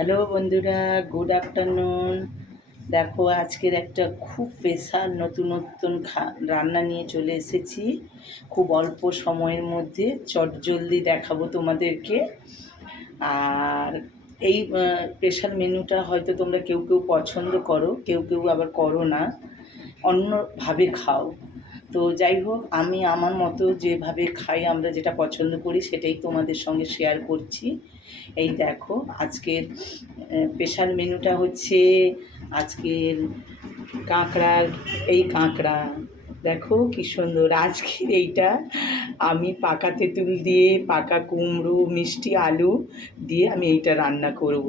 Hello বন্ধুরা, good afternoon. দেখো আজকের একটা খুব স্পেশাল নতুন রান্না নিয়ে চলে এসেছি। খুব অল্প সময়ের মধ্যে চটজলদি দেখাবো তোমাদেরকে। আর এই স্পেশাল মেনুটা হয়তো তোমরা কেউ কেউ পছন্দ করো, কেউ কেউ আবার করো না, অন্যভাবে খাও। তো যাই হোক, আমি আমার মতো যেভাবে খাই, আমরা যেটা পছন্দ করি সেটাই তোমাদের সঙ্গে শেয়ার করছি। এই দেখো আজকের স্পেশাল মেনুটা হচ্ছে আজকের কাঁকড়ার, এই কাঁকড়া দেখো কি সুন্দর। আজকের এইটা আমি পাকা তেঁতুল দিয়ে, পাকা কুমড়ো, মিষ্টি আলু দিয়ে আমি এইটা রান্না করব।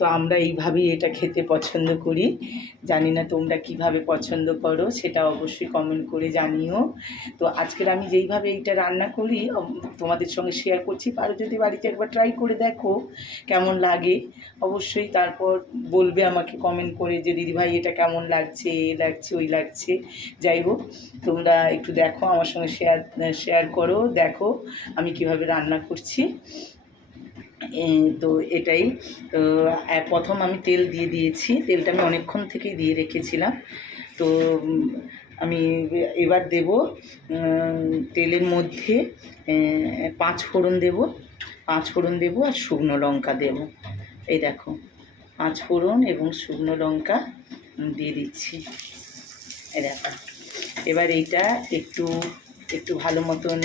তো আমরা এইভাবেই এটা খেতে পছন্দ করি। জানি না তোমরা কিভাবে পছন্দ করো, সেটা অবশ্যই কমেন্ট করে জানিও। তো আজকের আমি যেইভাবে এইটা রান্না করি তোমাদের সঙ্গে শেয়ার করছি। পারো যদি বাড়িতে একবার ট্রাই করে দেখো কেমন লাগে, অবশ্যই তারপর বলবে আমাকে কমেন্ট করে যে দিদিভাই এটা কেমন লাগছে, এ লাগছে ওই লাগছে। যাই হোক, তোমরা একটু দেখো, আমার সঙ্গে শেয়ার করো, দেখো আমি কিভাবে রান্না করছি। তো এটাই। তো প্রথম আমি তেল দিয়ে দিয়েছি, তেলটা আমি অনেকক্ষণ থেকেই দিয়ে রেখেছিলাম। তো আমি এবার দেব তেলের মধ্যে 5 ফোড়ন দেব, 5 ফোড়ন দেবো আর শুকনো লঙ্কা দেব। এই দেখো 5 ফোড়ন এবং শুকনো লঙ্কা দিয়ে দিচ্ছি। এই দেখো, এবার এইটা একটু একটু ভালো মতন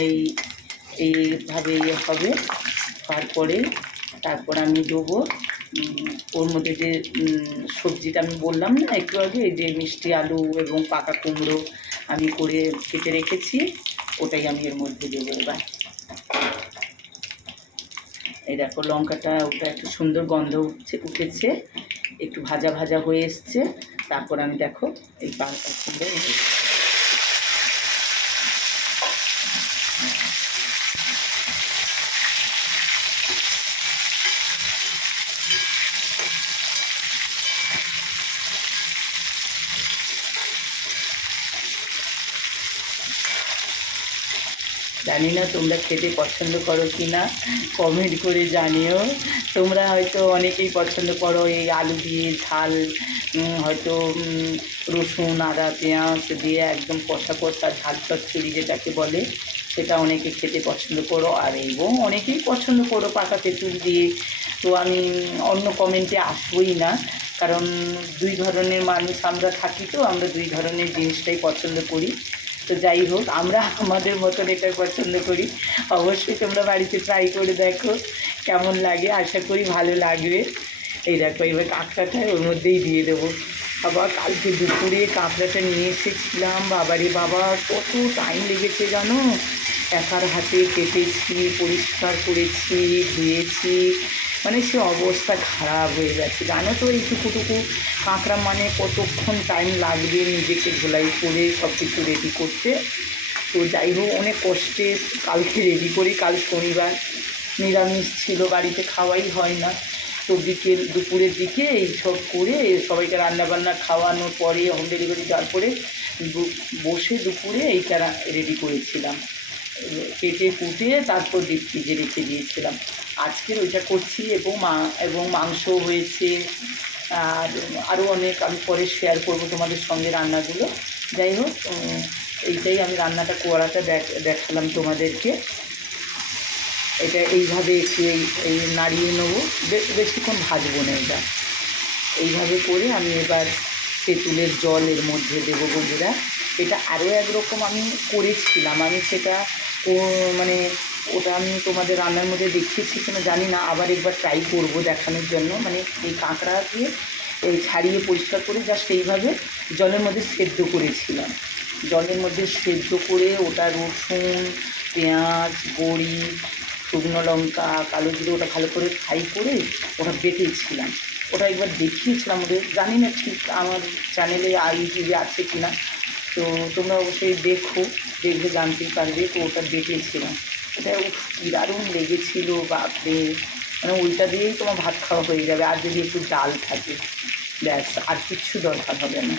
এইভাবে হবে। তারপরে আমি দেবো ওর মধ্যে যে সবজিটা আমি বললাম না একটু আগে, এই যে মিষ্টি আলু এবং পাকা কুমড়ো আমি করে কেটে রেখেছি, ওটাই আমি এর মধ্যে দেবো এবার। এই দেখো লঙ্কাটা ওটা একটু সুন্দর গন্ধ উঠেছে, একটু ভাজা ভাজা হয়ে এসছে। তারপর আমি দেখো এই পাকা কুমড়ো জানি না তোমরা খেতে পছন্দ করো কি না, কমেন্ট করে জানিও। তোমরা হয়তো অনেকেই পছন্দ করো এই আলু দিয়ে ঝাল, হয়তো রসুন আদা পেঁয়াজ দিয়ে একদম কষা কষা ঝাল চচ্চড়ি যেটাকে বলে, সেটা অনেকে খেতে পছন্দ করো। আর এবং অনেকেই পছন্দ করো পাকা তেঁতুল দিয়ে। তো আমি অন্য কমেন্টে আসবই না, কারণ দুই ধরনের মানুষ আমরা থাকি, তো আমরা দুই ধরনের জিনিসটাই পছন্দ করি। তো যাই হোক, আমরা আমাদের মতন এটা পছন্দ করি। অবশ্যই তোমরা বাড়িতে ট্রাই করে দেখো কেমন লাগে, আশা করি ভালো লাগবে। এই দেখো এবার কাঁকড়াটা ওর মধ্যেই দিয়ে দেবো। আবার কালকে দুপুরে কাঁকড়াটা নিয়ে এসেছিলাম, বাবারে বাবা কত টাইম লেগেছে জানো। একার হাতে কেটেছি, পরিষ্কার করেছি, ধুয়েছি, মানে সে অবস্থা খারাপ হয়ে গেছে জানো তো। এইটুকুটুকু কাঁকড়া মানে কতক্ষণ টাইম লাগবে নিজেকে ধোলাই করে সব কিছু রেডি করতে। তো যাই হোক, অনেক কষ্টে কালকে রেডি করি। কাল শনিবার, নিরামিষ ছিল, বাড়িতে খাওয়াই হয় না। তো দুপুরের দিকে এই সব করে সবাইকে রান্নাবান্না খাওয়ানোর পরে, হোম ডেলিভারি দেওয়ার পরে বসে দুপুরে এইটা রেডি করেছিলাম, কেটে কুটে তারপর ডিপ ফ্রিজে রেখে দিয়েছিলাম। আজকের ওইটা করছি এবং মাংস হয়েছে। আর আরও অনেক আমি পরে শেয়ার করব তোমাদের সঙ্গে রান্নাগুলো। যাই হোক, এইটাই আমি রান্নাটা করাটা দেখালাম তোমাদেরকে। এটা এইভাবে একটু এই নাড়িয়ে নেবো, বেশিক্ষণ ভাজবো না। এটা এইভাবে করে আমি এবার তেঁতুলের জল এর মধ্যে দেবো বন্ধুরা। এটা আরও একরকম আমি করেছিলাম, আমি সেটা মানে ওটা আমি তোমাদের রান্নার মধ্যে দেখিয়েছি কিনা জানি না, আবার একবার ট্রাই করব দেখানোর জন্য। মানে এই কাঁকড়াকে এই ছাড়িয়ে পরিষ্কার করে জাস্ট এইভাবে জলের মধ্যে সেদ্ধ করেছিলাম। জলের মধ্যে সেদ্ধ করে ওটা রসুন, পেঁয়াজ, বড়ি, শুকনো লঙ্কা, কালো জিরে ওটা ভালো করে ফ্রাই করে ওটা বেটেছিলাম। ওটা একবার দেখিয়েছিলাম ওদের, জানি না ঠিক আমার চ্যানেলে ইউটিউবে আছে কি না। তো তোমরা অবশ্যই দেখো, দেখলে জানতেই পারবে। তো ওটা বেটেছিলাম, এটা কী দারুণ লেগেছিলো বাপরে। মানে ওইটা দিয়েই তোমার ভাত খাওয়া হয়ে যাবে, আর যদি একটু ডাল থাকে ব্যাস, আর কিচ্ছু দরকার হবে না।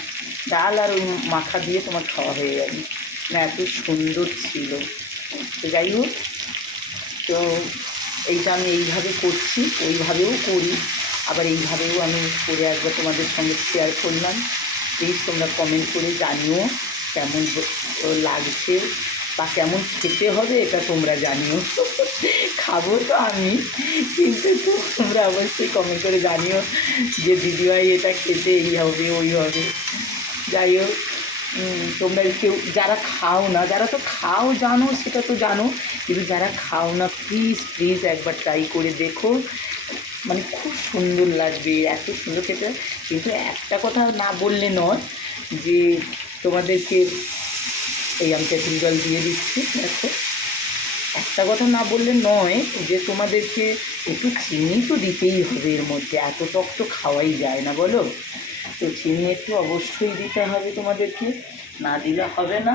ডাল আর ওই মাখা দিয়ে তোমার খাওয়া হয়ে যাবে। না এত সুন্দর ছিল। তো যাই হোক, তো এইটা আমি এইভাবে করছি, ওইভাবেও করি, আবার এইভাবেও আমি করে একবার তোমাদের সঙ্গে শেয়ার করলাম। প্লিজ তোমরা কমেন্ট করে জানিও কেমন লাগছে বা কেমন খেতে হবে, এটা তোমরা জানিও। খাবো তো আমি, কিন্তু তোমরা অবশ্যই কমেন্ট করে জানিও যে দিদিভাই এটা খেতে এই হবে ওই হবে। যাই হোক, তোমরা কেউ যারা খাও না, যারা তো খাও জানো সেটা তো জানো, কিন্তু যারা খাও না প্লিজ প্লিজ একবার ট্রাই করে দেখো, মানে খুব সুন্দর লাগবে, এত সুন্দর খেতে। কিন্তু একটা কথা না বললে নয় যে তোমাদেরকে, এই আমি তেঁতুল জল দিয়ে দিচ্ছি, দেখো একটা কথা না বললে নয় যে তোমাদেরকে একটু চিনি তো দিতেই হবে এর মধ্যে, এত টক তো খাওয়াই যায় না বলো, তো চিনি একটু অবশ্যই দিতে হবে তোমাদেরকে, না দিলে হবে না।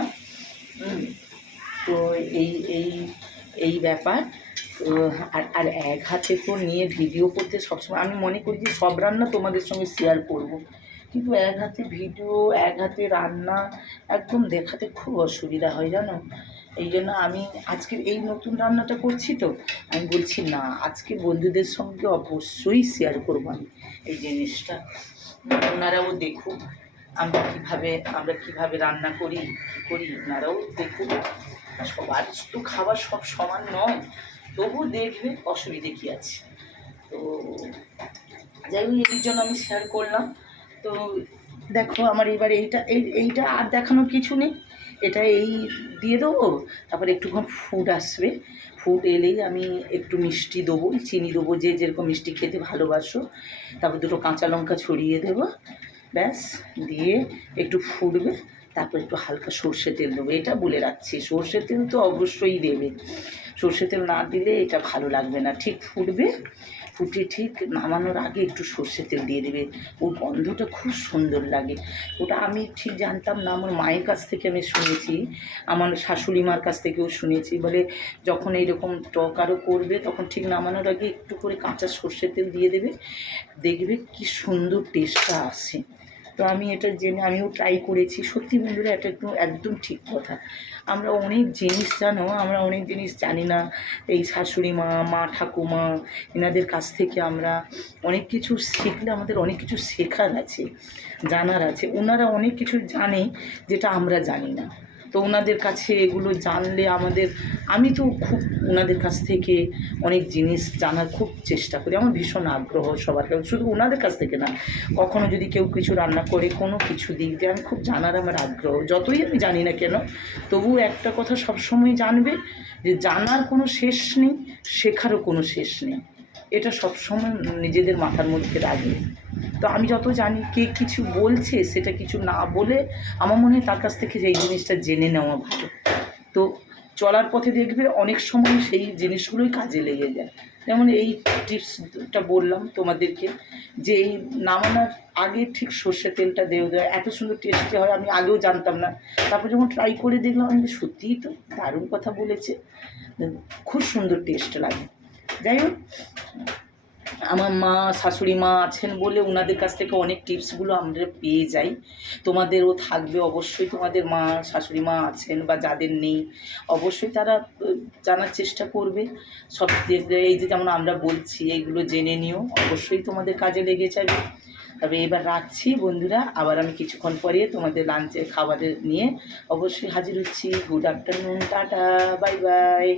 তো এই এই এই ব্যাপার। তো আর এক হাতে তো নিয়ে ভিডিও করতে সবসময় আমি মনে করি যে সব রান্না তোমাদের সঙ্গে শেয়ার করব, কিন্তু এক হাতে ভিডিও, এক হাতে রান্না একদম দেখাতে খুব অসুবিধা হয় জানো। এই জন্য আমি আজকের এই নতুন রান্নাটা করছি, তো আমি বলছি না আজকে বন্ধুদের সঙ্গে অবশ্যই শেয়ার করবো আমি এই জিনিসটা, ওনারাও দেখুক আমরা কীভাবে রান্না করি ওনারাও দেখুক। সবার তো খাবার সব সমান নয়, তবু দেখবে অসুবিধে কী আছে। তো যাই হোক, এর জন্য আমি শেয়ার করলাম। তো দেখো আমার এবার এইটা আর দেখানোর কিছু নেই, এটা এই দিয়ে দেবো, তারপরে একটুক্ষণ ফুড আসবে, ফুড এলেই আমি একটু মিষ্টি দেবো, চিনি দেবো, যে যেরকম মিষ্টি খেতে ভালোবাসো, তারপর দুটো কাঁচা লঙ্কা ছড়িয়ে দেবো, ব্যাস দিয়ে একটু ফুটবে, তারপর একটু হালকা সর্ষে তেল দেবো। এটা বলে রাখছি, সর্ষে তেল তো অবশ্যই দেবে, সর্ষে তেল না দিলে এটা ভালো লাগবে না। ঠিক ফুটবে, ফুটে ঠিক নামানোর আগে একটু সর্ষে তেল দিয়ে দেবে, ওর গন্ধটা খুব সুন্দর লাগে। ওটা আমি ঠিক জানতাম না, আমার মায়ের কাছ থেকে আমি শুনেছি, আমার শাশুড়ি মার কাছ থেকেও শুনেছি, বলে যখন এইরকম টক আরও করবে তখন ঠিক নামানোর আগে একটু করে কাঁচা সর্ষে তেল দিয়ে দেবে, দেখবে কি সুন্দর টেস্টটা আসে। তো আমি এটা জেনে আমিও ট্রাই করেছি, সত্যি বন্ধুরা এটা একদম ঠিক কথা। আমরা অনেক জিনিস জানো, আমরা অনেক জিনিস জানি না, এই শাশুড়ি মা ঠাকুমা এনাদের কাছ থেকে আমরা অনেক কিছু শিখলে আমাদের অনেক কিছু শেখার আছে, জানার আছে। ওনারা অনেক কিছু জানে যেটা আমরা জানি না, তো ওনাদের কাছে এগুলো জানলে আমাদের, আমি তো খুব ওনাদের কাছ থেকে অনেক জিনিস জানার খুব চেষ্টা করি, আমার ভীষণ আগ্রহ সবার কাছে, শুধু ওনাদের কাছ থেকে না, কখনো যদি কেউ কিছু রান্না করে কোনো কিছু দিক দিয়ে আমি খুব জানার আমার আগ্রহ, যতই আমি জানি না কেন তবু একটা কথা সবসময় জানবে যে জানার কোনো শেষ নেই, শেখারও কোনো শেষ নেই, এটা সবসময় নিজেদের মাথার মধ্যে রাখবে। তো আমি যত জানি কে কিছু বলছে সেটা কিছু না বলে আমার মনে হয় তার কাছ থেকে এই জিনিসটা জেনে নেওয়া ভালো। তো চলার পথে দেখবে অনেক সময় সেই জিনিসগুলোই কাজে লেগে যায়। যেমন এই টিপসটা বললাম তোমাদেরকে, যে এই নামানোর আগে ঠিক সর্ষে তেলটা দেওয়া এত সুন্দর টেস্টি হয়, আমি আগেও জানতাম না, তারপর যখন ট্রাই করে দেখলাম আমি সত্যিই তো দারুণ কথা বলেছে, খুব সুন্দর টেস্ট লাগে। যাই হোক, আমার মা শাশুড়ি মা আছেন বলে ওনাদের কাছ থেকে অনেক টিপসগুলো আমরা পেয়ে যাই, তোমাদেরও থাকবে অবশ্যই, তোমাদের মা শাশুড়ি মা আছেন বা যাদের নেই অবশ্যই তারা জানার চেষ্টা করবে সব, এই যে যেমন আমরা বলছি এইগুলো জেনে নিও, অবশ্যই তোমাদের কাজে লেগে যাবে। তবে এবার রাখছি বন্ধুরা, আবার আমি কিছুক্ষণ পরে তোমাদের লাঞ্চের খাবারের নিয়ে অবশ্যই হাজির হচ্ছি। Good afternoon, tata, bye bye.